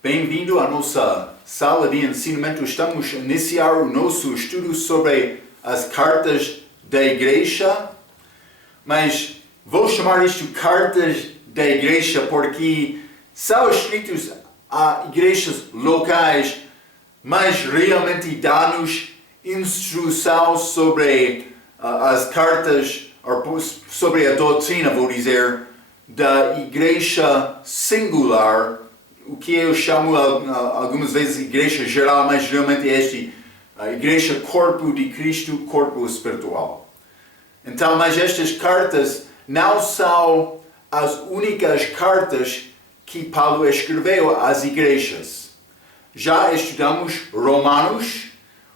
Bem-vindo à nossa sala de ensinamento. Estamos a iniciar o nosso estudo sobre as cartas da igreja, mas vou chamar isto cartas da igreja porque são escritos a igrejas locais, mas realmente dá-nos instrução sobre as cartas, sobre a doutrina, vou dizer, da igreja singular, o que eu chamo algumas vezes igreja geral, mas geralmente é a igreja corpo de Cristo, corpo espiritual. Então, mas estas cartas não são as únicas cartas que Paulo escreveu às igrejas. Já estudamos Romanos.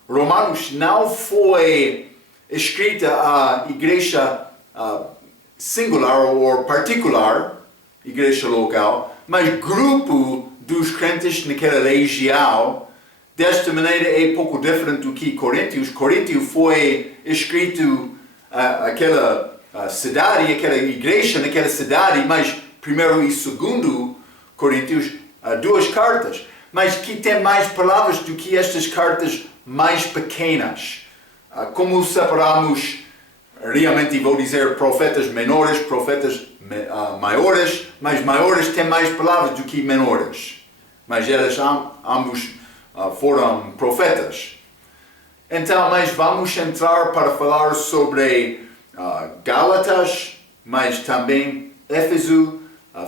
Romanos não foi escrita à igreja singular ou particular, igreja local, mas grupo dos crentes naquela região. Desta maneira é pouco diferente do que Coríntios. Coríntios foi escrito àquela cidade, aquela igreja naquela cidade, mas primeiro e segundo Coríntios, duas cartas, mas que tem mais palavras do que estas cartas mais pequenas. Como separamos realmente, vou dizer, profetas menores, profetas maiores, mas maiores têm mais palavras do que menores. Mas eles ambos foram profetas. Então, mas vamos entrar para falar sobre Gálatas, mas também Éfeso,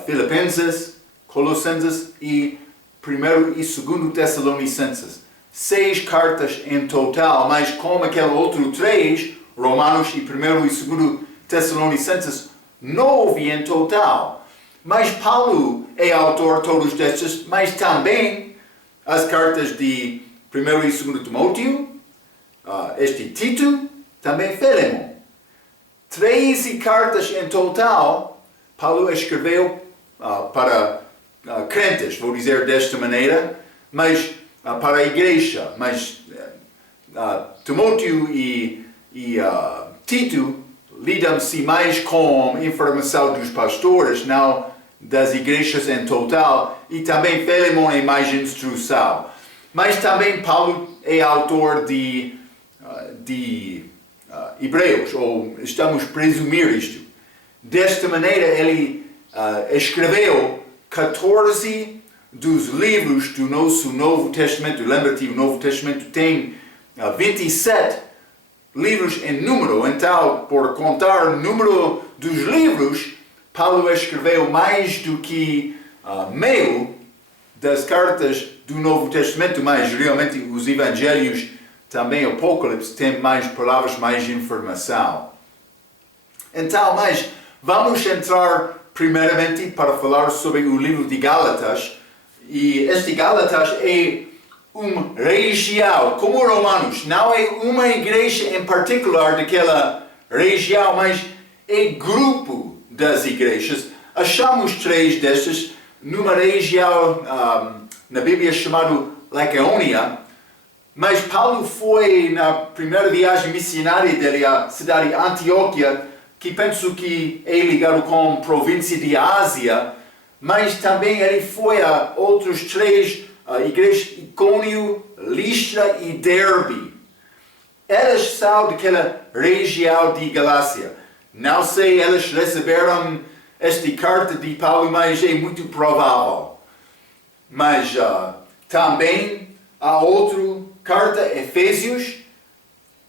Filipenses, Colossenses e 1 e 2 Tessalonicenses. 6 cartas em total, mas como aquele outro 3, Romanos e 1 e 2 Tessalonicenses, 9 em total. Mas Paulo é autor de todos destes, mas também as cartas de 1 e 2 Timóteo, Tito, também Filemon. 13 cartas em total, Paulo escreveu para crentes, vou dizer desta maneira, mas para a igreja. Mas Timóteo e Tito lidam-se mais com informação dos pastores, não das igrejas em total, e também Filemon é mais instrução. Mas também Paulo é autor de Hebreus, ou estamos a presumir isto. Desta maneira ele escreveu 14 dos livros do nosso Novo Testamento. Lembra-te, o Novo Testamento tem 27 livros em número. Então, por contar o número dos livros, Paulo escreveu mais do que meio das cartas do Novo Testamento, mas realmente os Evangelhos, também o Apocalipse, tem mais palavras, mais informação. Então, mas vamos entrar primeiramente para falar sobre o livro de Gálatas. E este Gálatas é região, como Romanos, não é uma igreja em particular daquela região, mas é grupo das igrejas. Achamos 3 destas numa região na Bíblia chamada Lacaônia, mas Paulo foi na primeira viagem missionária dele à cidade de Antioquia, que penso que é ligado com a província de Ásia, mas também ele foi a outros 3 igrejas, Icônio, Listra e Derbe. Elas são daquela região de Galácia. Não sei, elas receberam esta carta de Paulo, mas é muito provável. Mas também há outra carta, Efésios,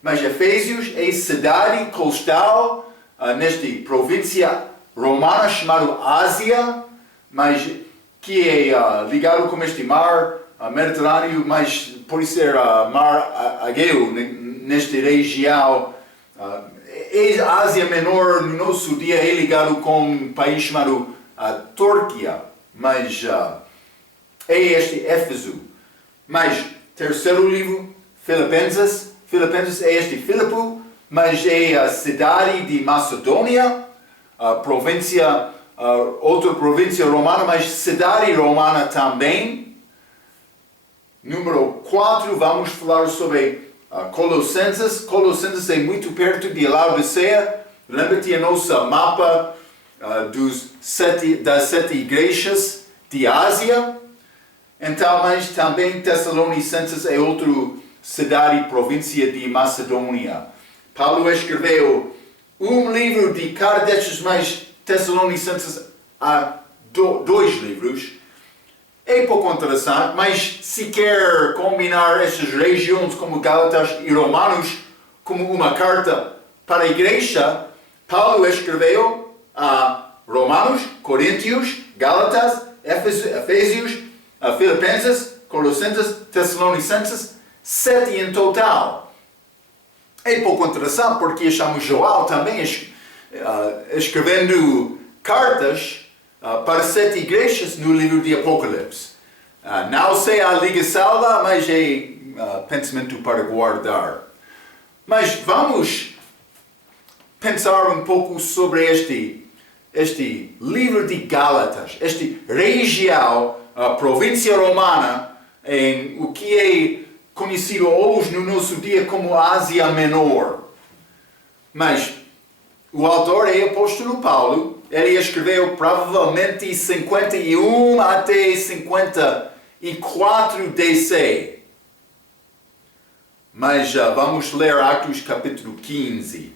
mas Efésios é cidade coastal nesta província romana chamada Ásia, mas que é ligado com este mar Mediterrâneo, mas pode ser mar Egeu, nesta região. É a Ásia Menor, no nosso dia, é ligado com um país chamado Turquia, mas é este Éfeso. Mas, terceiro livro, Filipenses. Filipenses é este Filipo, mas é a cidade de Macedônia, outra província romana, mas cidade romana também. Número 4, vamos falar sobre Colossenses. Colossenses é muito perto de Laodiceia. Lembra-te a nossa mapa das 7 igrejas de Ásia. Então, mas também Tessalonicenses é outra cidade e província de Macedônia. Paulo escreveu um livro de cada destes, mas Tessalonicenses há dois livros. É pouco interessante, mas se quer combinar estas regiões como Gálatas e Romanos como uma carta para a igreja, Paulo escreveu a Romanos, Coríntios, Gálatas, Efésios, Filipenses, Colossenses, Tessalonicenses, 7 em total. É pouco interessante porque achamos João também escrevendo cartas para 7 igrejas no livro de Apocalipse. Não sei a ligação lá, mas é pensamento para guardar. Mas vamos pensar um pouco sobre este livro de Gálatas, este região, a província romana, em o que é conhecido hoje no nosso dia como Ásia Menor. Mas o autor é o apóstolo Paulo. Ele escreveu provavelmente 51 até 54 DC. Mas vamos ler Atos capítulo 15.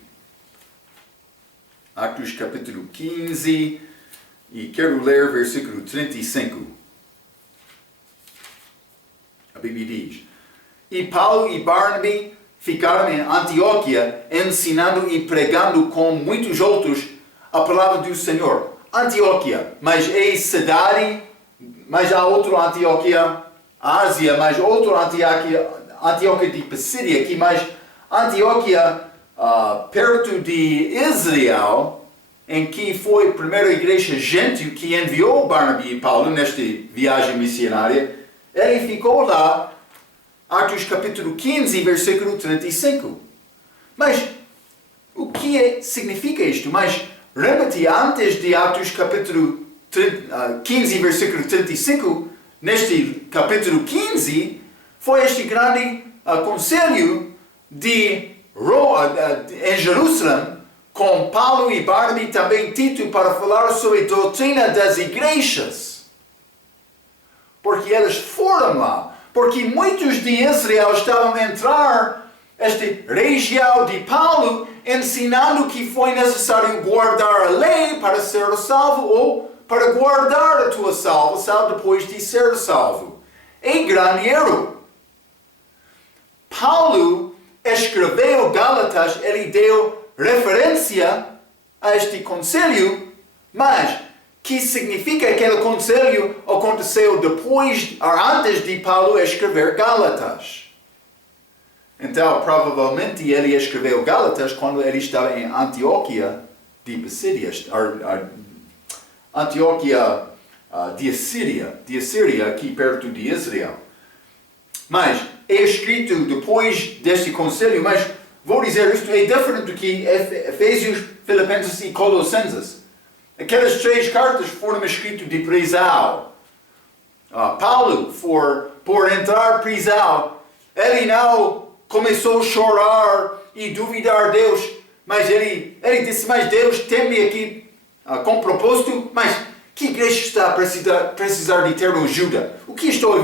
Atos capítulo 15 e quero ler versículo 35. A Bíblia diz: E Paulo e Barnabé ficaram em Antioquia ensinando e pregando com muitos outros a palavra do Senhor. Antioquia, mas é cidade, mas há outro Antioquia, Ásia, mas outro Antioquia de Psídia aqui, mas Antioquia perto de Israel, em que foi a primeira igreja gentil que enviou Barnabé e Paulo nesta viagem missionária. Ele ficou lá, Atos capítulo 15, versículo 35. Mas o que significa isto? Mas lembra-te, antes de Atos capítulo 15, versículo 35, neste capítulo 15, foi este grande conselho em Jerusalém, com Paulo e Barnabé e também Tito, para falar sobre a doutrina das igrejas. Porque eles foram lá. Porque muitos de Israel estavam a entrar esta região de Paulo, ensinando que foi necessário guardar a lei para ser salvo ou para guardar a tua salvação depois de ser salvo. É grande erro. Paulo escreveu Gálatas, ele deu referência a este conselho, mas que significa que aquele conselho aconteceu antes de Paulo escrever Gálatas. Então, provavelmente ele escreveu Gálatas quando ele estava em Antioquia de Psídia, Antioquia de Assíria, aqui perto de Israel. Mas é escrito depois deste conselho, mas vou dizer, isto é diferente do que Efésios, Filipenses e Colossenses. Aquelas 3 cartas foram escritas de prisão. Paulo, por entrar prisão, ele não começou a chorar e duvidar de Deus, mas ele disse, mas Deus tem-me aqui com propósito, mas que igreja está a precisar de ter ajuda? O que estou a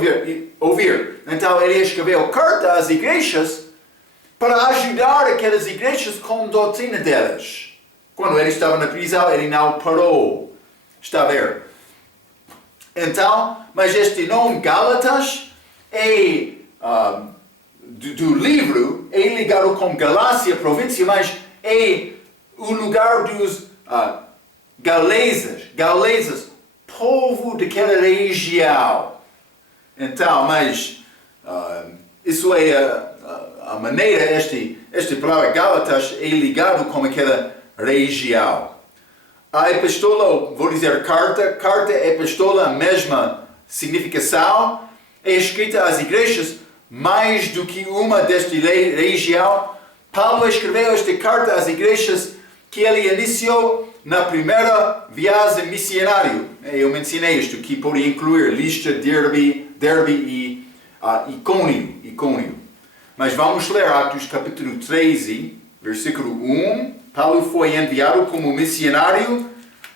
ouvir? Então ele escreveu carta às igrejas para ajudar aquelas igrejas com a doutrina delas. Quando ele estava na prisão, ele não parou. Está a ver? Então, mas este nome Gálatas é do livro, é ligado com Galácia, província, mas é o lugar dos galeses, povo daquela região. Então, mas isso é a maneira, esta palavra Gálatas é ligado com aquela região. A epistola, vou dizer carta, epistola, a mesma significação, é escrita às igrejas, mais do que uma desta região. Paulo escreveu esta carta às igrejas que ele iniciou na primeira viagem missionária. Eu mencionei isto, que poderia incluir Listra, Derbe e Icônio. Mas vamos ler Atos capítulo 13, versículo 1. Paulo foi enviado como missionário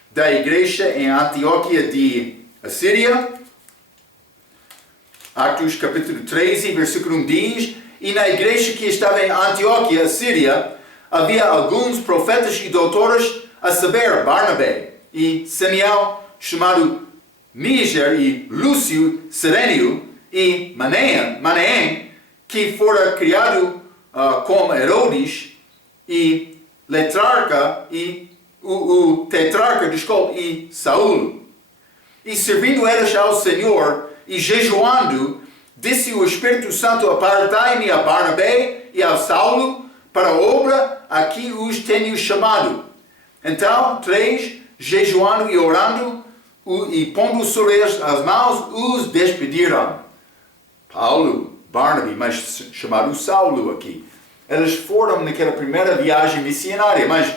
da igreja em Antioquia de Assíria. Atos capítulo 13, versículo 1 diz: E na igreja que estava em Antioquia, Síria, havia alguns profetas e doutores, a saber, Barnabé e Simeão, chamado Níger, e Lúcio, Cirenio, e Manaém, que fora criado com Herodes, e Letrarca, e o tetrarca, e Saulo. E servindo eles ao Senhor, e jejuando, disse o Espírito Santo: Apartai-me a Barnabé e a Saulo para a obra a que os tenho chamado. Então, 3, jejuando e orando, e pondo sobre eles as mãos, os despediram. Paulo, Barnabé, mas chamado Saulo aqui. Eles foram naquela primeira viagem missionária, mas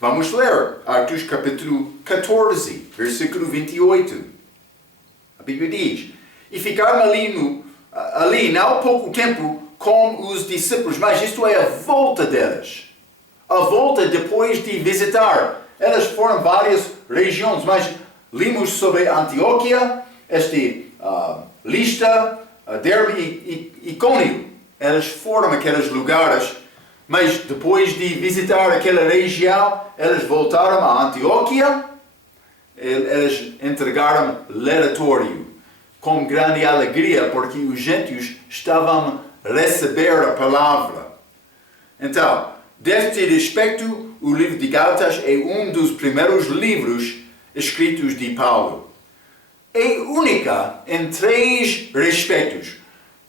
vamos ler Atos capítulo 14, versículo 28. A Bíblia diz: E ficaram ali não há pouco tempo com os discípulos, mas isto é a volta deles. A volta depois de visitar. Elas foram várias regiões, mas limos sobre Antioquia, Listra, Derbe e Icônio. Eles foram aqueles lugares, mas depois de visitar aquela região, eles voltaram a Antioquia. Eles entregaram relatório com grande alegria, porque os gentios estavam a receber a palavra. Então, deste respeito, o livro de Gálatas é um dos primeiros livros escritos de Paulo. É única em 3 respeitos.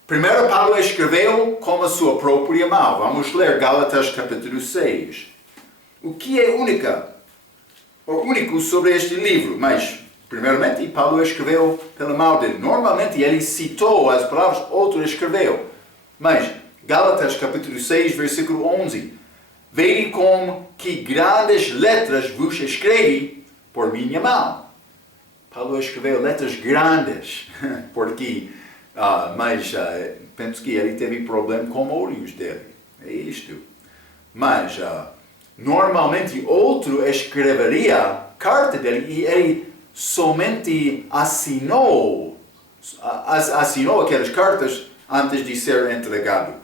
Primeiro, Paulo escreveu com a sua própria mão. Vamos ler Gálatas capítulo 6. O que é único sobre este livro? Mas, primeiramente, Paulo escreveu pela mão dele. Normalmente, ele citou as palavras, outro escreveu. Mas, Gálatas capítulo 6, versículo 11. Vede com que grandes letras vos escrevi por minha mão. Paulo escreveu letras grandes, porque, penso que ele teve problema com olhos dele. É isto. Mas, normalmente, outro escreveria carta dele e ele somente assinou aquelas cartas antes de ser entregado.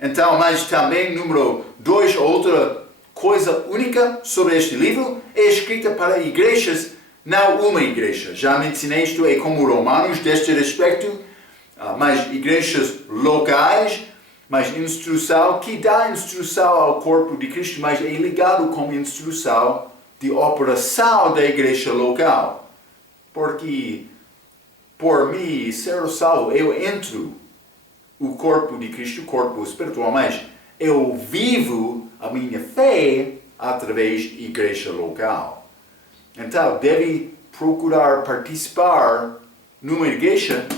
Então, mas também, número 2, outra coisa única sobre este livro, é escrita para igrejas, não uma igreja. Já mencionei isto, é como Romanos, deste respeito, mas igrejas locais, mas instrução, que dá instrução ao corpo de Cristo, mas é ligado com instrução de operação da igreja local. Porque, por mim ser salvo, eu entro o corpo de Cristo, o corpo espiritual, mas eu vivo a minha fé através da igreja local. Então, deve procurar participar numa igreja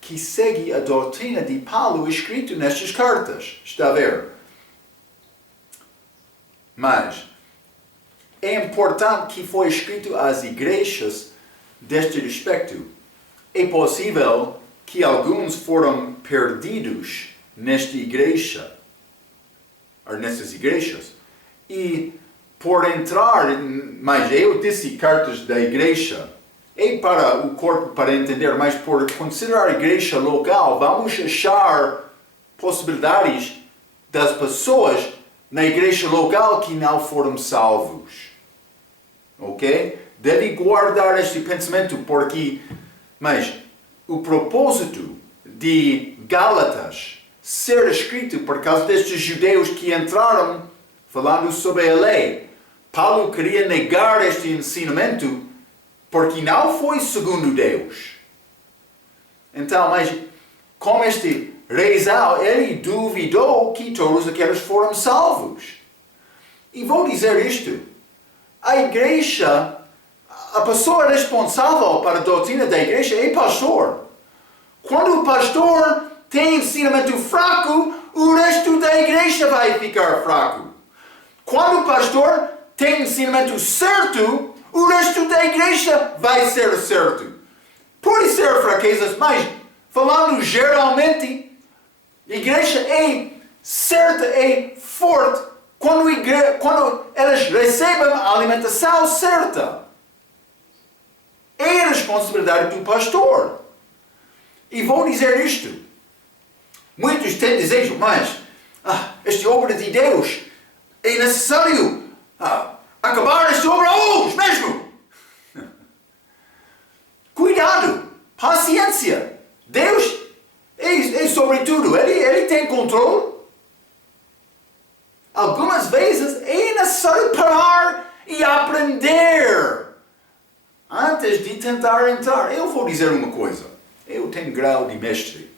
que segue a doutrina de Paulo escrito nestas cartas. Está a ver? Mas é importante que foi escrito às igrejas deste respeito. É possível que alguns foram perdidos nessas igrejas, e por entrar, mas eu disse cartas da igreja, é para o corpo para entender, mas por considerar a igreja local, vamos achar possibilidades das pessoas na igreja local que não foram salvos. Ok? Deve guardar este pensamento, porque, mas o propósito de Gálatas ser escrito por causa destes judeus que entraram falando sobre a lei. Paulo queria negar este ensinamento porque não foi segundo Deus. Então, mas com este razão, ele duvidou que todos aqueles foram salvos. E vou dizer isto. A igreja, a pessoa responsável para a doutrina da igreja é o pastor. Quando o pastor tem ensinamento fraco, o resto da igreja vai ficar fraco. Quando o pastor tem ensinamento certo, o resto da igreja vai ser certo. Pode ser fraquezas, mas falando geralmente, a igreja é certa, é forte, quando elas recebem a alimentação certa. É a responsabilidade do pastor. E vou dizer isto. Muitos têm desejo, mas esta obra de Deus é necessário acabar esta obra hoje mesmo. Cuidado, paciência. Deus é sobre tudo. Ele tem controle. Algumas vezes é necessário parar e aprender antes de tentar entrar. Eu vou dizer uma coisa. Eu tenho grau de mestre.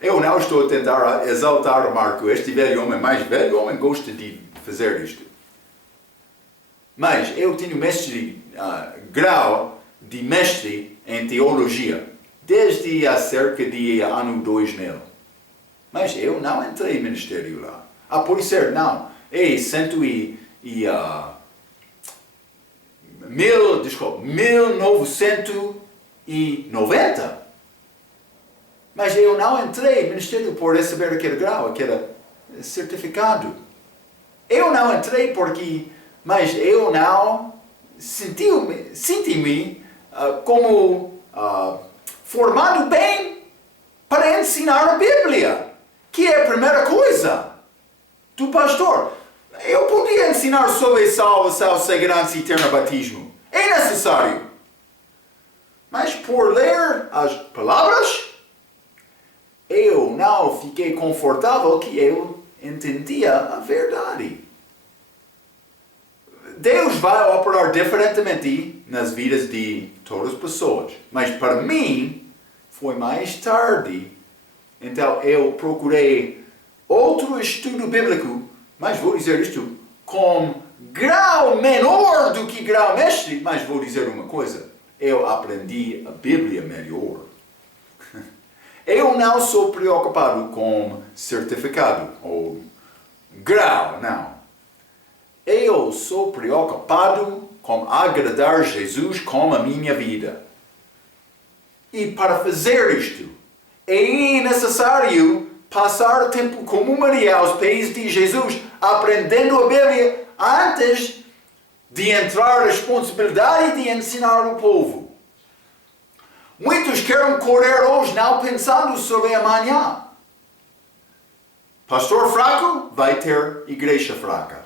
Eu não estou a tentar exaltar o Marco. Este velho homem, mais velho homem, gosta de fazer isto. Mas eu tenho grau de mestre em teologia desde há cerca de ano 2000. Mas eu não entrei no ministério lá. Por ser não. É 1990. Mas eu não entrei no ministério por receber aquele grau, aquele certificado. Eu não entrei mas eu não senti-me como formado bem para ensinar a Bíblia, que é a primeira coisa do pastor. Eu podia ensinar sobre salvação, segurança eterna, batismo. É necessário. Mas por ler as palavras, eu não fiquei confortável que eu entendia a verdade. Deus vai operar diferentemente nas vidas de todas as pessoas. Mas para mim, foi mais tarde. Então eu procurei outro estudo bíblico, mas vou dizer isto, com grau menor do que grau mestre, mas vou dizer uma coisa, eu aprendi a Bíblia melhor. Eu não sou preocupado com certificado ou grau, não. Eu sou preocupado com agradar Jesus com a minha vida. E para fazer isto, é necessário passar tempo como Maria aos pés de Jesus, aprendendo a Bíblia antes de entrar a responsabilidade de ensinar o povo. Muitos querem correr hoje não pensando sobre amanhã. Pastor fraco vai ter igreja fraca.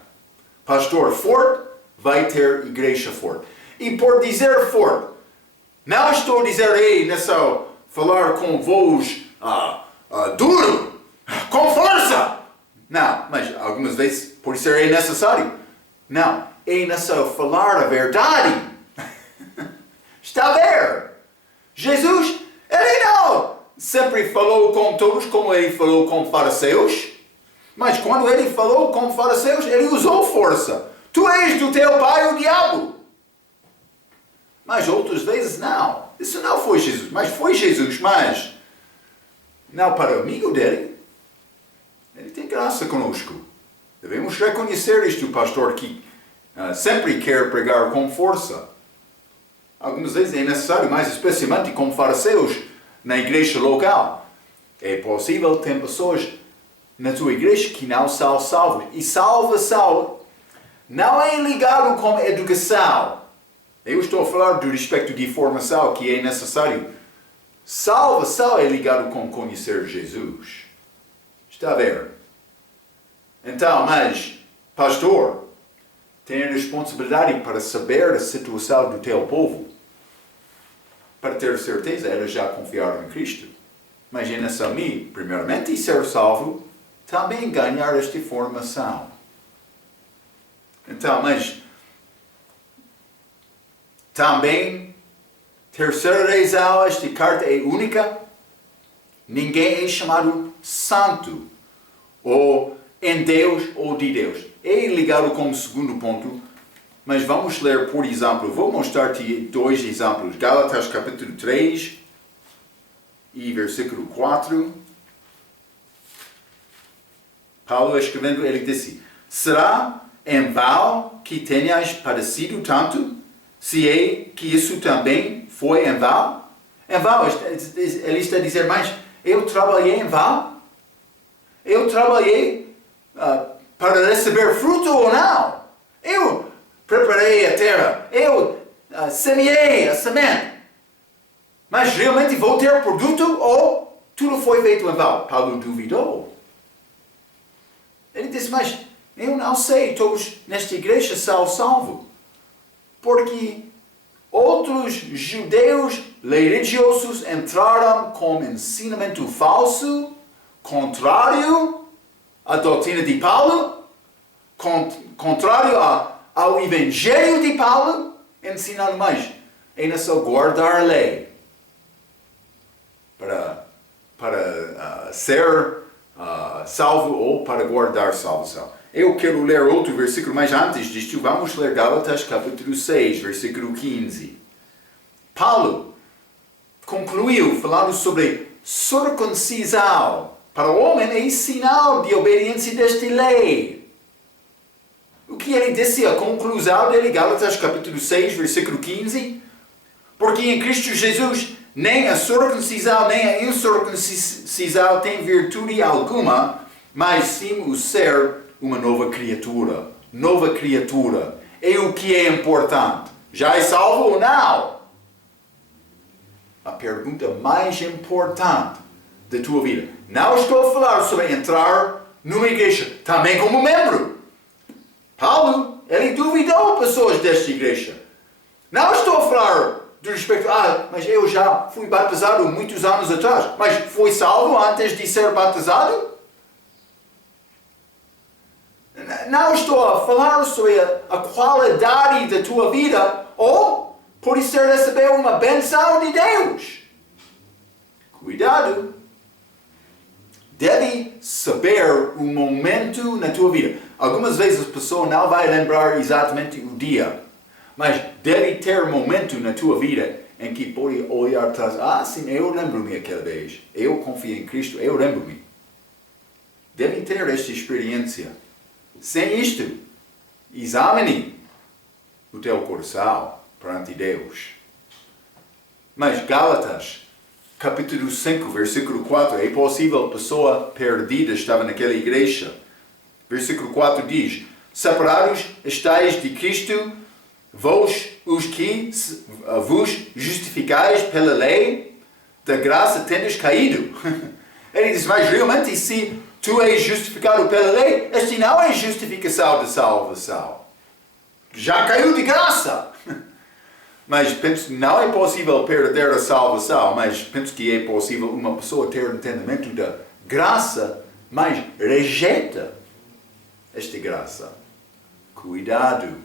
Pastor forte vai ter igreja forte. E por dizer forte, não estou a dizer nessa falar com voz duro, com força. Não, mas algumas vezes por ser necessário. Não, é necessário falar a verdade. Está a ver? Jesus, ele não sempre falou com todos como ele falou com fariseus. Mas quando ele falou com fariseus, ele usou força. Tu és do teu pai o diabo. Mas outras vezes não. Isso não foi Jesus. Mas foi Jesus, mas não para o amigo dele. Ele tem graça conosco. Devemos reconhecer isto, o pastor que sempre quer pregar com força. Algumas vezes é necessário, mais especialmente com fariseus na igreja local. É possível ter pessoas na tua igreja que não são salvos. E salvação não é ligado com educação. Eu estou a falar do respeito de formação que é necessário. Salvação é ligado com conhecer Jesus. Está a ver? Então, mas, pastor, tem a responsabilidade para saber a situação do teu povo. Para ter certeza, eles já confiaram em Cristo. Mas é necessário, primeiramente, ser salvo, também ganhar esta formação. Então, mas também, terceira razão, esta carta é única. Ninguém é chamado santo, ou em Deus, ou de Deus. É ligado com o segundo ponto, mas vamos ler, por exemplo, vou mostrar-te dois exemplos. Gálatas capítulo 3 e versículo 4. Paulo escrevendo, ele disse: será em vão que tenhas padecido tanto, se é que isso também foi em vão? Em vão, ele está a dizer, mas eu trabalhei em vão? Eu trabalhei para receber fruto ou não? Eu preparei a terra, eu semeei a semente. Mas realmente vou ter produto ou tudo foi feito em vão? Paulo duvidou. Ele disse, mas eu não sei, todos nesta igreja são salvos. Porque outros judeus religiosos entraram com ensinamento falso, contrário à doutrina de Paulo, contrário ao evangelho de Paulo, ensinando mais. É não só guardar a lei para ser salvo ou para guardar salvação. Eu quero ler outro versículo, mas antes disto, vamos ler Gálatas capítulo 6, versículo 15. Paulo concluiu falando sobre circuncisão. Para o homem é sinal de obediência desta lei. O que ele disse, a conclusão dele, Gálatas capítulo 6, versículo 15? Porque em Cristo Jesus nem a circuncisão nem a incircuncisão tem virtude alguma, mas sim o ser uma nova criatura. Nova criatura. É o que é importante. Já é salvo ou não? A pergunta mais importante da tua vida. Não estou a falar sobre entrar numa igreja, também como membro. Paulo, ele duvidou pessoas desta igreja. Não estou a falar do respeito, mas eu já fui batizado muitos anos atrás. Mas foi salvo antes de ser batizado? Não estou a falar sobre a qualidade da tua vida ou por ser receber uma benção de Deus. Cuidado. Deve saber o momento na tua vida. Algumas vezes a pessoa não vai lembrar exatamente o dia, mas deve ter um momento na tua vida em que pode olhar atrás. Sim, eu lembro-me aquela vez. Eu confio em Cristo, eu lembro-me. Deve ter esta experiência. Sem isto, examine o teu coração perante Deus. Mas Gálatas, capítulo 5, versículo 4, é possível a pessoa perdida estava naquela igreja. Versículo 4 diz, separados estáis de Cristo, vós os que vos justificais pela lei, da graça tendes caído. Ele diz, mas realmente se tu és justificado pela lei, este não é justificação de salvação. Já caiu de graça. Mas penso que não é possível perder a salvação, mas penso que é possível uma pessoa ter entendimento da graça, mas rejeita esta graça. Cuidado.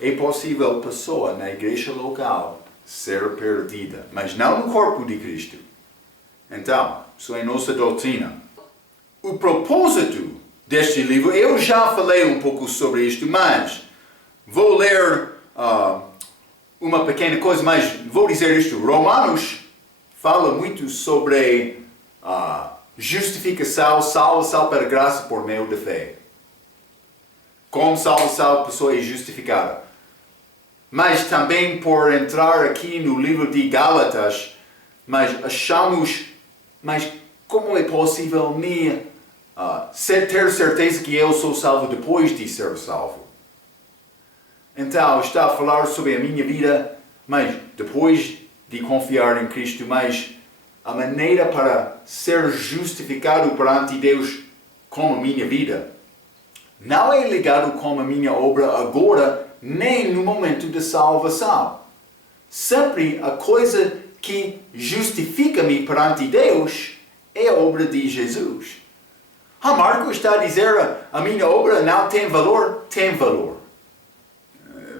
É possível a pessoa na igreja local ser perdida, mas não no corpo de Cristo. Então, isso é nossa doutrina. O propósito deste livro, eu já falei um pouco sobre isto, mas vou ler uma pequena coisa, mas vou dizer isto. Romanos fala muito sobre justificação, salvação pela graça por meio da fé. Como salvação a pessoa é justificada. Mas também por entrar aqui no livro de Gálatas, mas achamos, mas como é possível me ter certeza que eu sou salvo depois de ser salvo? Então, está a falar sobre a minha vida, mas depois de confiar em Cristo, mas a maneira para ser justificado perante Deus com a minha vida não é ligado com a minha obra agora, nem no momento da salvação. Sempre a coisa que justifica-me perante Deus é a obra de Jesus. Marco está a dizer a minha obra não tem valor? Tem valor.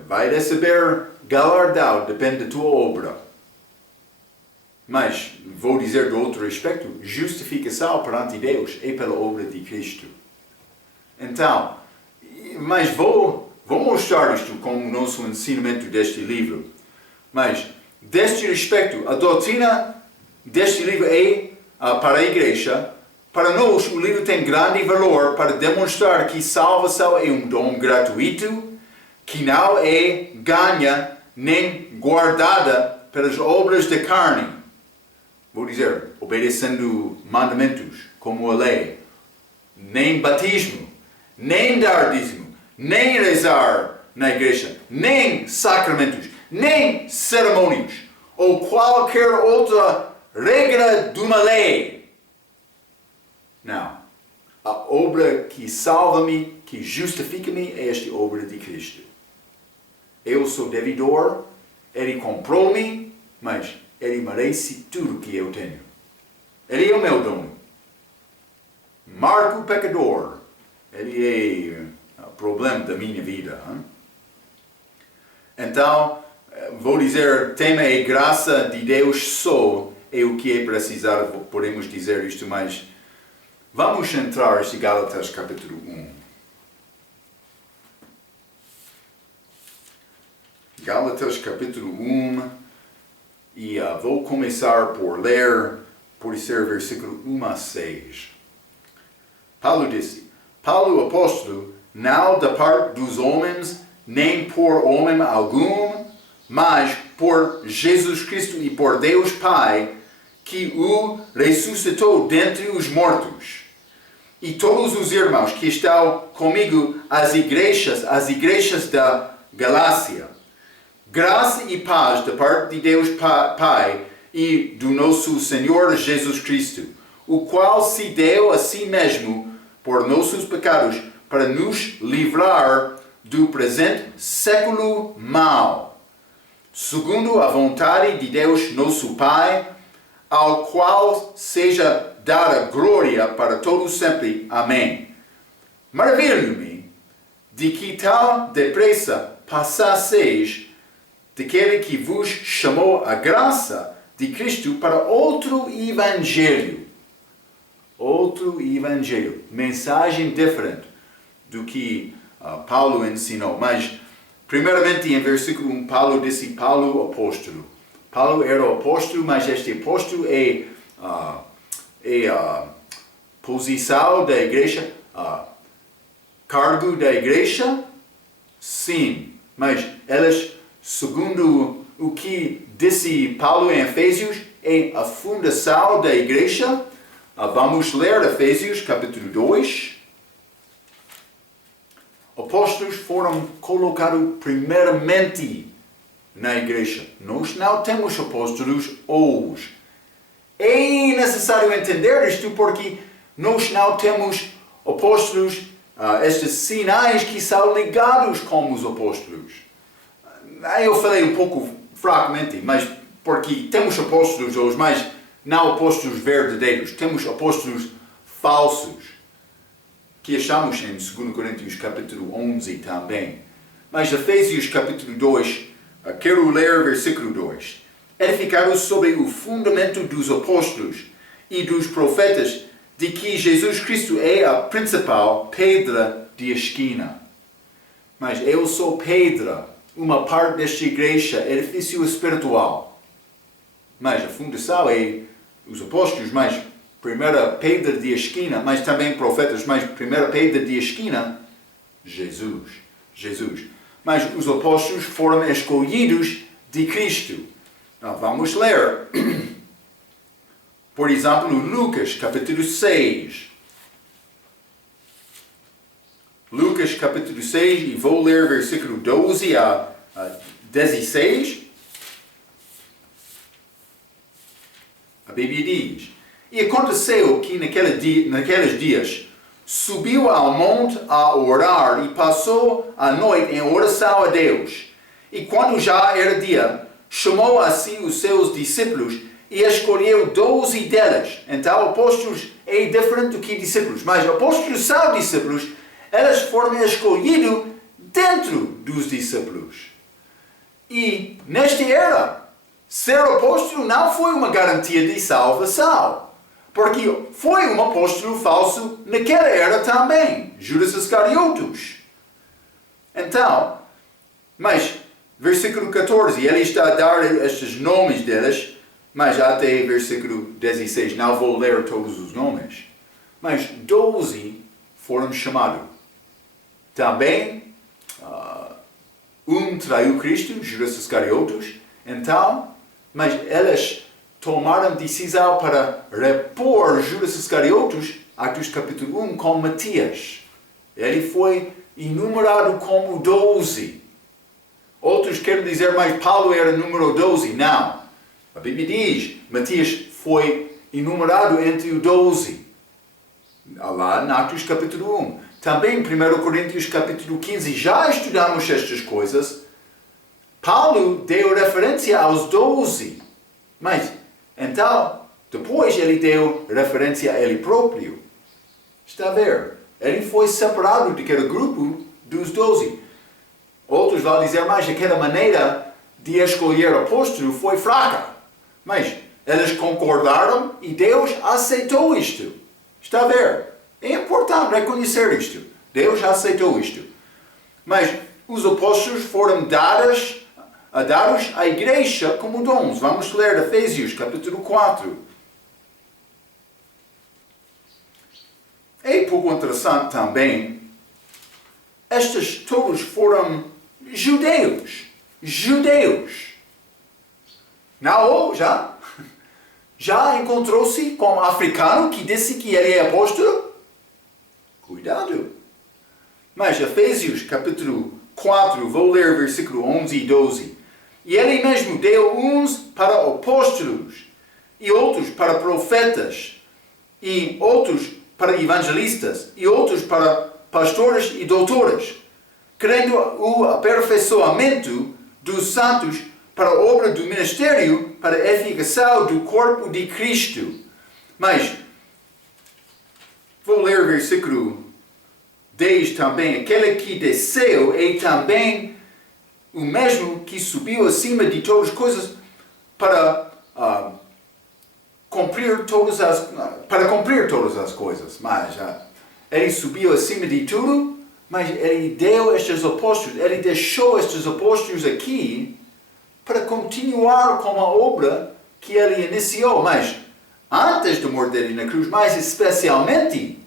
Vai receber galardão, depende da tua obra. Mas, vou dizer de outro aspecto, justificação perante Deus é pela obra de Cristo. Então, mas vou mostrar isto como o nosso ensinamento deste livro. Mas, deste aspecto, a doutrina deste livro é para a igreja. Para nós, o livro tem grande valor para demonstrar que salvação é um dom gratuito, que não é ganha nem guardada pelas obras da carne. Vou dizer, obedecendo mandamentos, como a lei. Nem batismo, nem dar dízimo, nem rezar na igreja, nem sacramentos, nem cerimônias. ou qualquer outra regra de uma lei. Não. A obra que salva-me, que justifica-me, é esta obra de Cristo. Eu sou devedor, Ele comprou-me, mas Ele merece tudo que eu tenho. Ele é o meu dono. Marco pecador, Ele é o problema da minha vida. Hein? Então, vou dizer, tema é graça de Deus só, é o que é precisado, podemos dizer isto, mas vamos entrar em Gálatas capítulo 1. Gálatas capítulo 1, e vou começar por ler, por ser versículo 1 a 6. Paulo disse, Paulo apóstolo, não da parte dos homens, nem por homem algum, mas por Jesus Cristo e por Deus Pai, que o ressuscitou dentre os mortos. E todos os irmãos que estão comigo, as igrejas da Galácia, graça e paz da parte de Deus Pai e do nosso Senhor Jesus Cristo, o qual se deu a si mesmo por nossos pecados, para nos livrar do presente século mau, segundo a vontade de Deus nosso Pai, ao qual seja dada glória para todos sempre. Amém. Maravilho-me de que tal depressa passasseis daquele que vos chamou a graça de Cristo para outro evangelho. Outro evangelho. Mensagem diferente do que Paulo ensinou. Mas, primeiramente, em versículo 1, Paulo disse, Paulo apóstolo. Paulo era o apóstolo, mas este apóstolo é a posição da igreja, cargo da igreja, sim. Mas elas, segundo o que disse Paulo em Efésios, é a fundação da igreja. Vamos ler Efésios capítulo 2. Apóstolos foram colocados primeiramente na igreja. Nós não temos apóstolos hoje. É necessário entender isto porque nós não temos apóstolos, estes sinais que são ligados como os apóstolos. Eu falei um pouco fracamente, mas porque temos apóstolos hoje, mas não apóstolos verdadeiros. Temos apóstolos falsos, que achamos em 2 Coríntios capítulo 11 também. Mas Efésios capítulo 2, quero ler versículo 2. Edificados sobre o fundamento dos apóstolos e dos profetas, de que Jesus Cristo é a principal pedra de esquina. Mas eu sou pedra, uma parte desta igreja, edifício espiritual. Mas a fundação é os apóstolos, mas primeira pedra de esquina, mas também profetas, mas primeira pedra de esquina, Jesus. Mas os apóstolos foram escolhidos de Cristo. Vamos ler. Por exemplo, Lucas, capítulo 6. Lucas, capítulo 6, e vou ler versículo 12 a 16. A Bíblia diz, e aconteceu que naqueles dias subiu ao monte a orar e passou a noite em oração a Deus. E quando já era dia, chamou a si os seus discípulos e escolheu 12 deles. Então, apóstolos é diferente do que discípulos, mas apóstolos são discípulos. Eles foram escolhidos dentro dos discípulos. E nesta era, ser apóstolo não foi uma garantia de salvação, porque foi um apóstolo falso naquela era também, Judas Iscariotes. Então, mas, versículo 14, ele está a dar estes nomes deles, mas até versículo 16, não vou ler todos os nomes, mas 12 foram chamados. Também, traiu Cristo, Judas Iscariotes, então, mas eles tomaram decisão para repor Judas Iscariotes, Atos capítulo 1, com Matias. Ele foi enumerado como 12. Outros querem dizer, mas Paulo era número 12. Não. A Bíblia diz, Matias foi enumerado entre os 12. Lá em Atos capítulo 1. Também em 1 Coríntios capítulo 15 já estudamos estas coisas. Paulo deu referência aos 12. Mas, então, depois ele deu referência a ele próprio. Está a ver? Ele foi separado daquele grupo dos 12. Outros vão dizer, mas aquela maneira de escolher apóstolo foi fraca. Mas eles concordaram e Deus aceitou isto. Está a ver? É importante reconhecer isto. Deus aceitou isto. Mas os apóstolos foram dados à igreja como dons. Vamos ler Efésios capítulo 4. É pouco interessante também, estes todos foram judeus. Não, já encontrou-se com um africano que disse que ele é apóstolo? Cuidado. Mas Efésios capítulo 4, vou ler versículo 11 e 12. E ele mesmo deu uns para apóstolos, e outros para profetas, e outros para evangelistas, e outros para pastores e doutores, querendo o aperfeiçoamento dos santos para a obra do ministério, para a edificação do corpo de Cristo. Mas, vou ler o versículo 10 também. Aquele que desceu é também o mesmo que subiu acima de todas as coisas para cumprir todas as coisas. Mas ele subiu acima de tudo, mas ele deu estes apóstolos, ele deixou estes apóstolos aqui para continuar com a obra que ele iniciou. Mas antes da morte dele na cruz, mais especialmente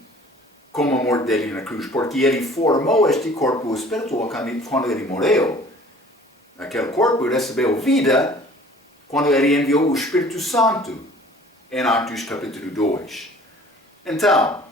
com a morte dele na cruz, porque ele formou este corpo espiritual quando ele morreu. Aquele corpo recebeu vida quando ele enviou o Espírito Santo em Atos capítulo 2. Então,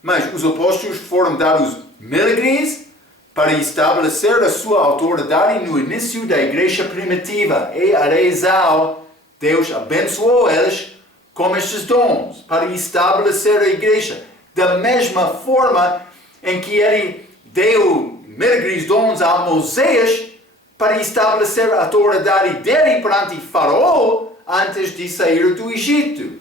mas os apóstolos foram dados milagres para estabelecer a sua autoridade no início da igreja primitiva. E a razão, Deus abençoou eles com estes dons para estabelecer a igreja. Da mesma forma em que ele deu milagres dons a Moisés para estabelecer a autoridade dele perante Faraó antes de sair do Egito.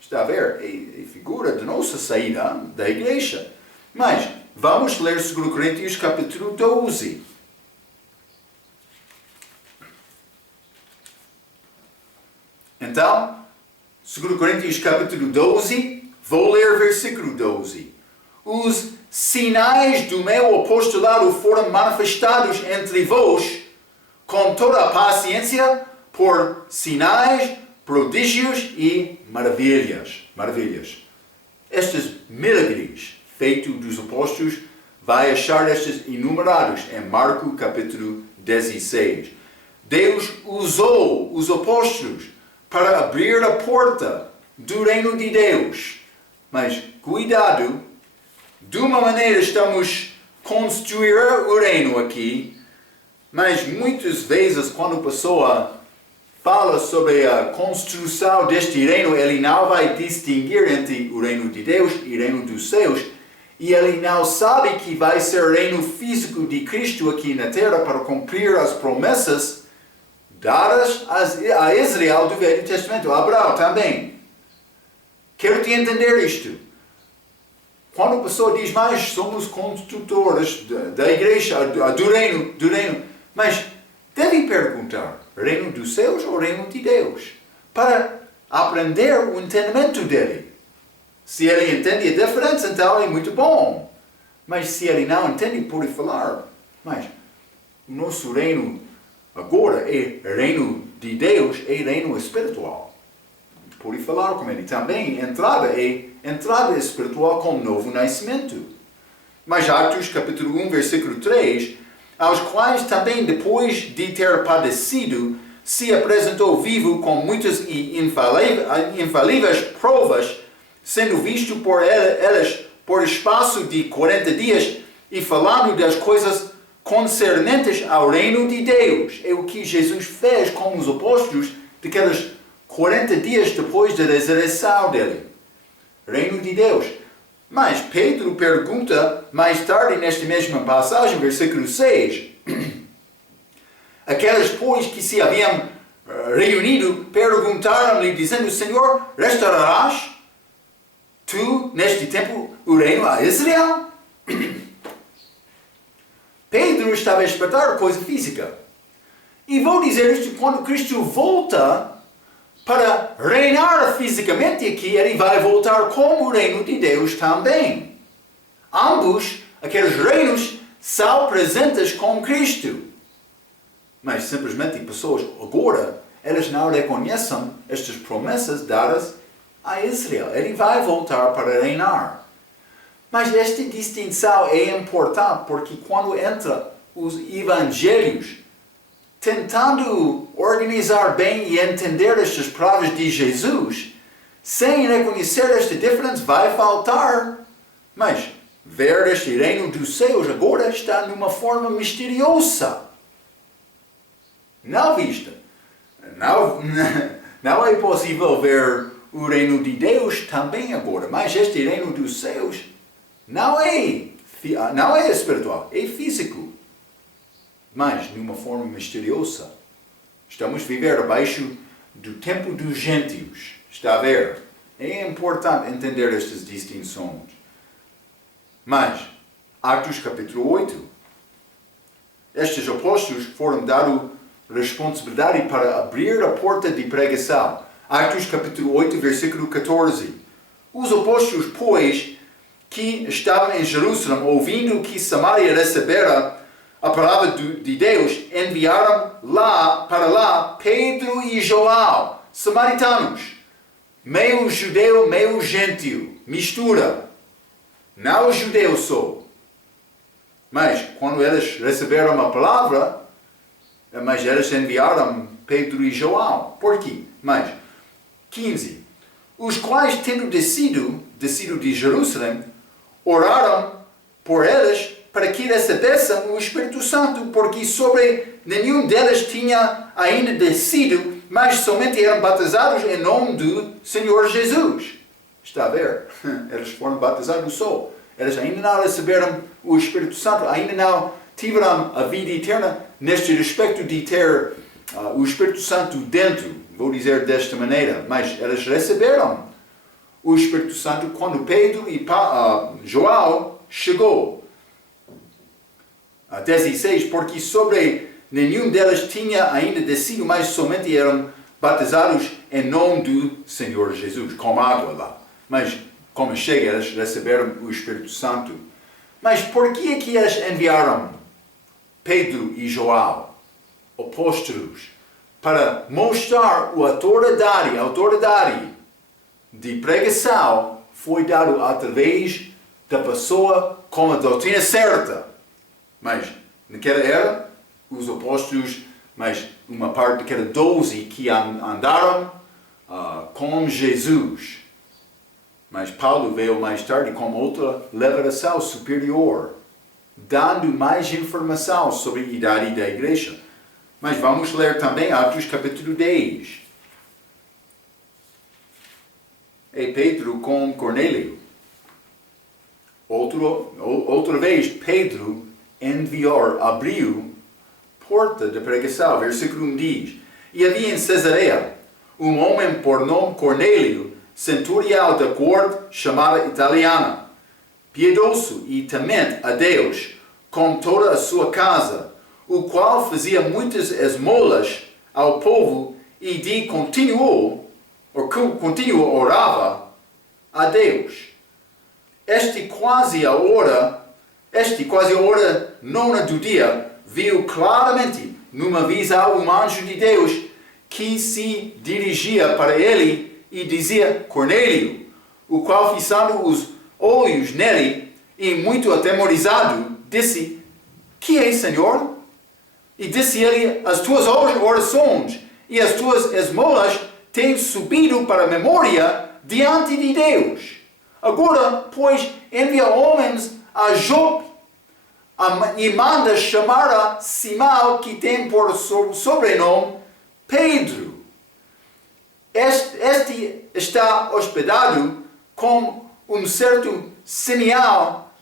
Está a ver? É figura da nossa saída da igreja. Mas vamos ler 2 Coríntios capítulo 12. Então, 2 Coríntios capítulo 12, vou ler versículo 12. Os sinais do meu apostolado foram manifestados entre vós com toda a paciência por sinais, prodígios e maravilhas. Estes milagres feitos dos apóstolos, vai achar estes enumerados em Marcos capítulo 16. Deus usou os apóstolos para abrir a porta do reino de Deus. Mas cuidado, de uma maneira estamos construir o reino aqui, mas muitas vezes quando a pessoa fala sobre a construção deste reino, ele não vai distinguir entre o reino de Deus e o reino dos céus, e ele não sabe que vai ser o reino físico de Cristo aqui na terra para cumprir as promessas dadas a Israel do Velho Testamento, a Abraão também. Quero te entender isto. Quando a pessoa diz, mas somos construtores da igreja, do reino, mas deve perguntar, reino dos céus ou reino de Deus? Para aprender o entendimento dele. Se ele entende a diferença, então é muito bom. Mas se ele não entende, pode falar, mas o nosso reino agora é reino de Deus, é reino espiritual. Pode falar com ele também. Entrada espiritual com novo nascimento. Mas Atos capítulo 1, versículo 3, aos quais também depois de ter padecido, se apresentou vivo com muitas e infalíveis provas, sendo visto por elas por espaço de 40 dias, e falando das coisas concernentes ao reino de Deus. É o que Jesus fez com os apóstolos, daquelas 40 dias depois da ressurreição dele. Reino de Deus. Mas Pedro pergunta mais tarde nesta mesma passagem, versículo 6, aqueles, pois, que se haviam reunido, perguntaram-lhe, dizendo, Senhor, restaurarás tu, neste tempo, o reino a Israel? Pedro estava a expectar coisa física. E vou dizer isto, quando Cristo volta para reinar fisicamente aqui, ele vai voltar como o reino de Deus também. Ambos, aqueles reinos, são presentes com Cristo. Mas simplesmente pessoas agora, elas não reconhecem estas promessas dadas a Israel. Ele vai voltar para reinar. Mas esta distinção é importante porque quando entra os evangelhos, tentando organizar bem e entender estas palavras de Jesus, sem reconhecer esta diferença, vai faltar. Mas ver este reino dos céus agora está numa forma misteriosa. Não vista. Não é possível ver o reino de Deus também agora, mas este reino dos céus não é espiritual, é físico. Mas, numa forma misteriosa, estamos a viver abaixo do tempo dos gentios. Está a ver? É importante entender estas distinções. Mas, Atos capítulo 8, estes apóstolos foram dados responsabilidade para abrir a porta de pregação. Atos capítulo 8, versículo 14. Os apóstolos, pois, que estavam em Jerusalém, ouvindo que Samaria recebera a palavra de Deus, enviaram para lá Pedro e João, samaritanos, meio judeu, meio gentio, mistura, não judeu só. Mas quando eles receberam a palavra, mas eles enviaram Pedro e João. Por quê? Mas, 15. Os quais, tendo descido de Jerusalém, oraram por eles para que recebessem o Espírito Santo, porque sobre nenhum deles tinha ainda descido, mas somente eram batizados em nome do Senhor Jesus. Está a ver? Eles foram batizados só. Eles ainda não receberam o Espírito Santo, ainda não tiveram a vida eterna neste respeito de ter o Espírito Santo dentro, vou dizer desta maneira, mas eles receberam o Espírito Santo quando Pedro e João chegou. 16, porque sobre nenhum deles tinha ainda descido, mas somente eram batizados em nome do Senhor Jesus, com água lá. Mas, como chega, eles receberam o Espírito Santo. Mas por que é que eles enviaram Pedro e João, apóstolos, para mostrar a autoridade de pregação foi dado através da pessoa com a doutrina certa. Mas naquela era, os apóstolos, mas uma parte daquela 12 que andaram com Jesus. Mas Paulo veio mais tarde com outra revelação superior, dando mais informação sobre a idade da igreja. Mas vamos ler também Atos capítulo 10. É Pedro com Cornélio. Outra vez, Pedro abriu porta de pregação. Versículo 1 diz: E havia em Cesareia um homem por nome Cornélio, centurião da corte chamada italiana, piedoso e temente a Deus, com toda a sua casa, o qual fazia muitas esmolas ao povo e de continuo orava a Deus. Este quase a hora nona do dia, viu claramente numa visão um anjo de Deus que se dirigia para ele e dizia: Cornélio, o qual, fixando os olhos nele e muito atemorizado, disse: Que é, Senhor? E disse ele: As tuas orações e as tuas esmolas têm subido para a memória diante de Deus. Agora, pois, envia homens a Jope e manda chamar a Simão, que tem por sobrenome Pedro. este está hospedado com um certo sinal,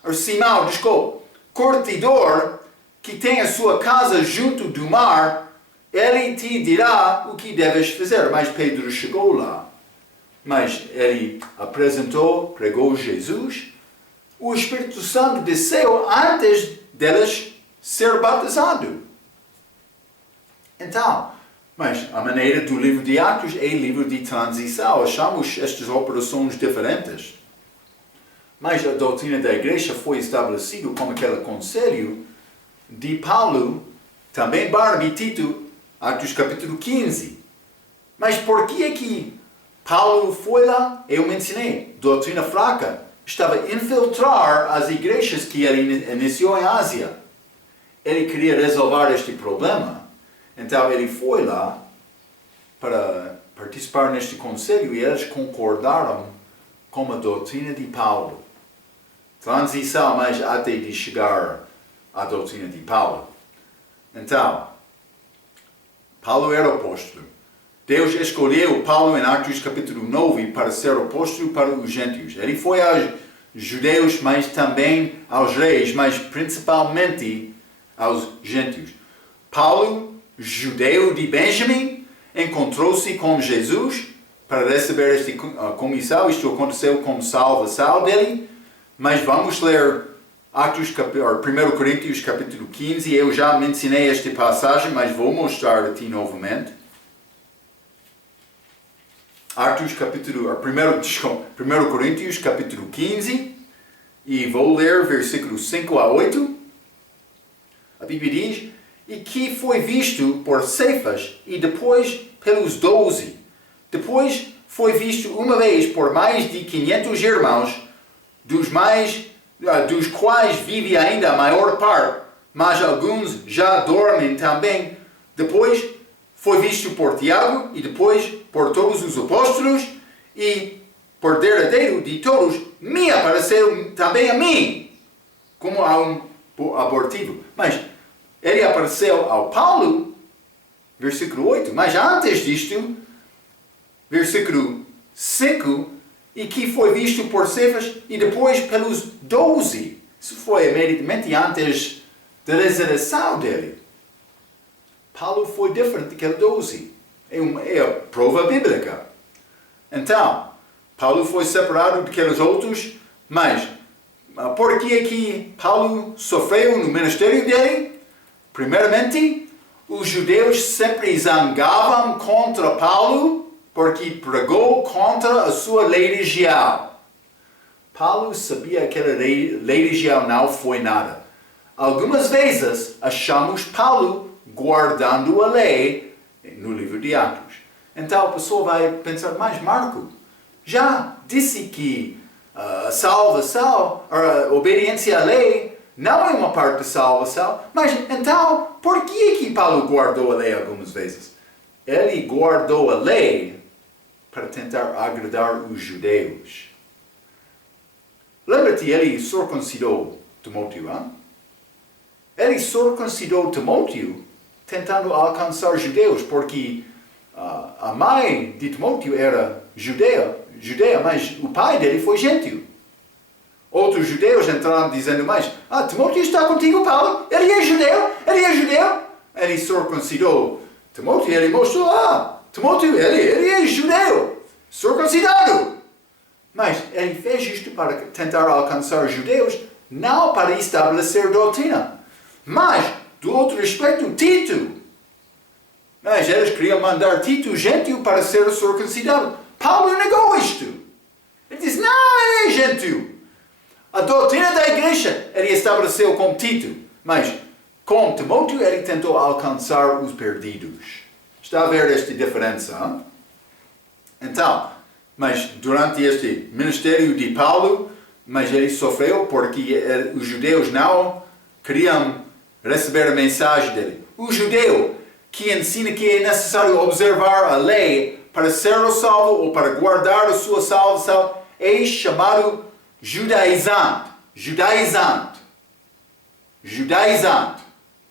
curtidor, que tem a sua casa junto do mar. Ele te dirá o que deves fazer. Mas Pedro chegou lá. Mas ele apresentou, pregou Jesus. O Espírito Santo desceu antes deles ser batizado. Então, mas a maneira do livro de Atos é livro de transição. Achamos estas operações diferentes. Mas a doutrina da igreja foi estabelecida como aquele conselho de Paulo, também Barnabé e Tito, Atos capítulo 15. Mas por que é que Paulo foi lá? Eu mencionei, doutrina fraca. Estava a infiltrar as igrejas que ele iniciou em Ásia. Ele queria resolver este problema. Então ele foi lá para participar neste conselho e eles concordaram com a doutrina de Paulo. Transição, mas até de chegar à doutrina de Paulo. Então, Paulo era apóstolo. Deus escolheu Paulo em Atos capítulo 9 para ser apóstolo para os gentios. Ele foi aos judeus, mas também aos reis, mas principalmente aos gentios. Paulo, judeu de Benjamim, encontrou-se com Jesus para receber esta comissão. Isto aconteceu com salvação dele. Mas vamos ler 1 Coríntios capítulo 15. Eu já mencionei esta passagem, mas vou mostrar a ti novamente. 1 Coríntios capítulo 15. E vou ler versículos 5 a 8. A Bíblia diz: e que foi visto por Cefas e depois pelos 12. Depois foi visto uma vez por mais de 500 irmãos, dos quais vive ainda a maior parte, mas alguns já dormem também. Depois foi visto por Tiago e depois por todos os apóstolos, e por derradeiro de todos me apareceu também a mim, como a um abortivo. Mas ele apareceu ao Paulo, versículo 8, mas antes disto, versículo 5, e que foi visto por Cefas e depois pelos 12. Isso foi imediatamente antes da ressurreição dele. Paulo foi diferente daquele 12. É a prova bíblica. Então, Paulo foi separado daqueles outros, mas por que é que Paulo sofreu no ministério dele? Primeiramente, os judeus sempre zangavam contra Paulo, porque pregou contra a sua lei regial. Paulo sabia que aquela lei regial não foi nada. Algumas vezes achamos Paulo guardando a lei no livro de Atos. Então a pessoa vai pensar, mas Marco, já disse que a salvação, a obediência à lei, não é uma parte da salvação, mas então por que é que Paulo guardou a lei algumas vezes? Ele guardou a lei para tentar agradar os judeus. Lembra-te, ele circuncidou Timóteo, hein? Ele circuncidou Timóteo tentando alcançar judeus, porque a mãe de Timóteo era judeia, mas o pai dele foi gentio. Outros judeus entraram dizendo mais, Timóteo está contigo, Paulo? Ele é judeu? Ele circuncidou Timóteo e ele mostrou, Timóteo, ele é judeu, circuncidado. Mas ele fez isto para tentar alcançar judeus, não para estabelecer doutrina. Mas, do outro aspecto, Tito. Mas eles queriam mandar Tito, gentio, para ser circuncidado. Paulo negou isto. Ele disse, não, ele é gentio. A doutrina da igreja ele estabeleceu com Tito. Mas, com Timóteo, ele tentou alcançar os perdidos. Está a ver esta diferença? Hein? Então, mas durante este ministério de Paulo, mas ele sofreu porque os judeus não queriam receber a mensagem dele. O judeu que ensina que é necessário observar a lei para ser salvo ou para guardar a sua salvação é chamado judaizante.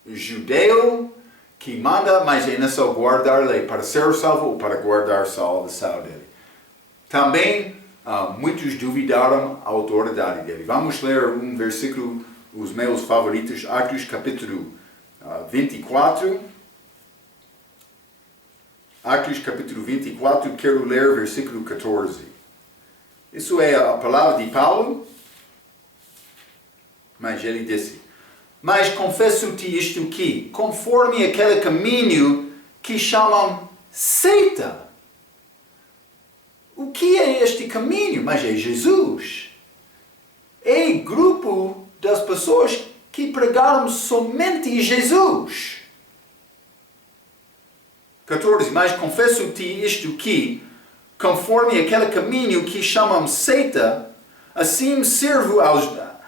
O judeu que manda, mas é não só guardar a lei para ser salvo ou para guardar a salvação dele. Também muitos duvidaram a autoridade dele. Vamos ler um versículo, os meus favoritos, Atos capítulo 24. Atos capítulo 24, quero ler versículo 14. Isso é a palavra de Paulo, mas ele disse: mas confesso-te isto que, conforme aquele caminho que chamam seita. O que é este caminho? Mas é Jesus. É grupo das pessoas que pregaram somente Jesus. 14. Mas confesso-te isto que, conforme aquele caminho que chamam seita, assim sirvo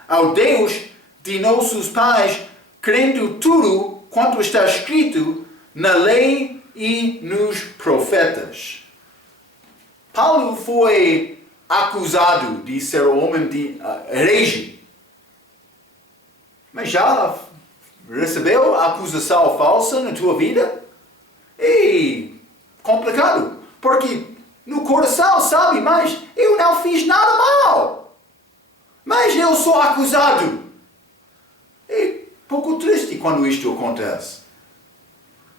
ao Deus de nossos pais, crendo tudo quanto está escrito na lei e nos profetas. Paulo foi acusado de ser homem de herege. Mas já recebeu acusação falsa na tua vida? É complicado, porque no coração sabe, mas eu não fiz nada mal. Mas eu sou acusado. É pouco triste quando isto acontece.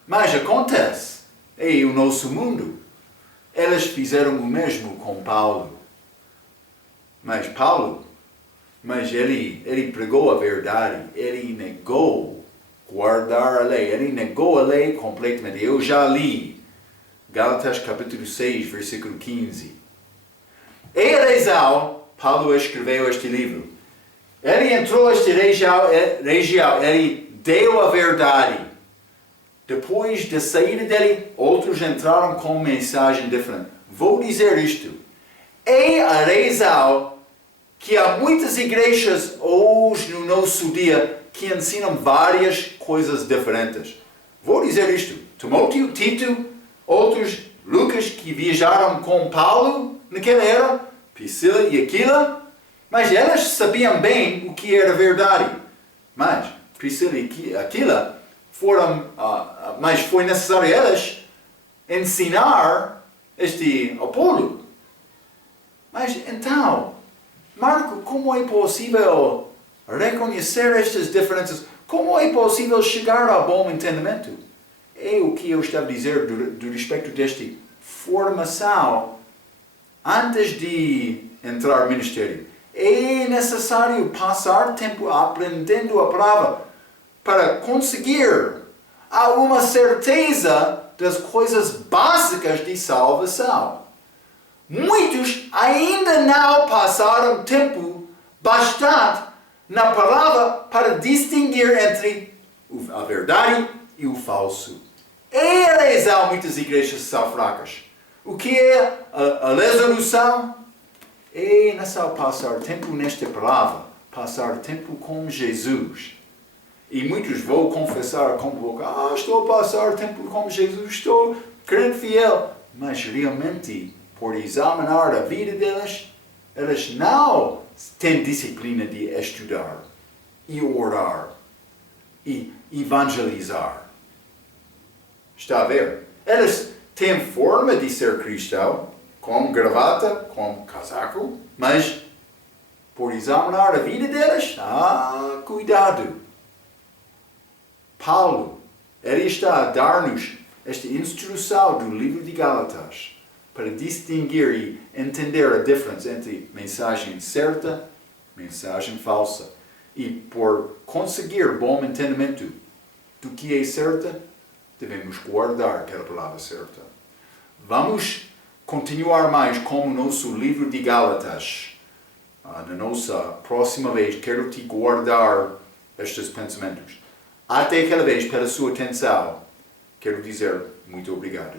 Mas acontece. É o nosso mundo. Eles fizeram o mesmo com Paulo. Mas ele pregou a verdade. Ele negou guardar a lei. Ele negou a lei completamente. Eu já li Gálatas capítulo 6, versículo 15. Em razão, Paulo escreveu este livro. Ele entrou nesta região, ele deu a verdade. Depois da saída dele, outros entraram com mensagem diferente. Vou dizer isto. É a razão que há muitas igrejas hoje no nosso dia que ensinam várias coisas diferentes. Vou dizer isto. Timóteo, Tito, outros, Lucas, que viajaram com Paulo naquela era, Priscila e Aquila, mas elas sabiam bem o que era verdade. Mas Priscila e Aquila mas foi necessário elas ensinar este Apolo. Mas então, Marco, como é possível reconhecer estas diferenças? Como é possível chegar a bom entendimento? É o que eu estava a dizer do respeito desta formação antes de entrar no ministério. É necessário passar tempo aprendendo a palavra para conseguir alguma certeza das coisas básicas de salvação. Muitos ainda não passaram tempo bastante na palavra para distinguir entre a verdade e o falso. É a razão muitas igrejas são fracas. O que é a resolução? É necessário passar tempo nesta palavra, passar tempo com Jesus. E muitos vão confessar com boca, estou a passar tempo com Jesus, estou crente fiel. Mas realmente, por examinar a vida deles, eles não têm disciplina de estudar e orar e evangelizar. Está a ver? Eles têm forma de ser cristão, com gravata, com casaco, mas por examinar a vida deles, cuidado. Paulo, ele está a dar-nos esta instrução do livro de Gálatas para distinguir e entender a diferença entre mensagem certa e mensagem falsa. E por conseguir bom entendimento do que é certa, devemos guardar aquela palavra certa. Vamos continuar mais com o nosso livro de Gálatas. Na nossa próxima vez, quero te guardar estes pensamentos. Até aquela vez, pela sua atenção, quero dizer muito obrigado.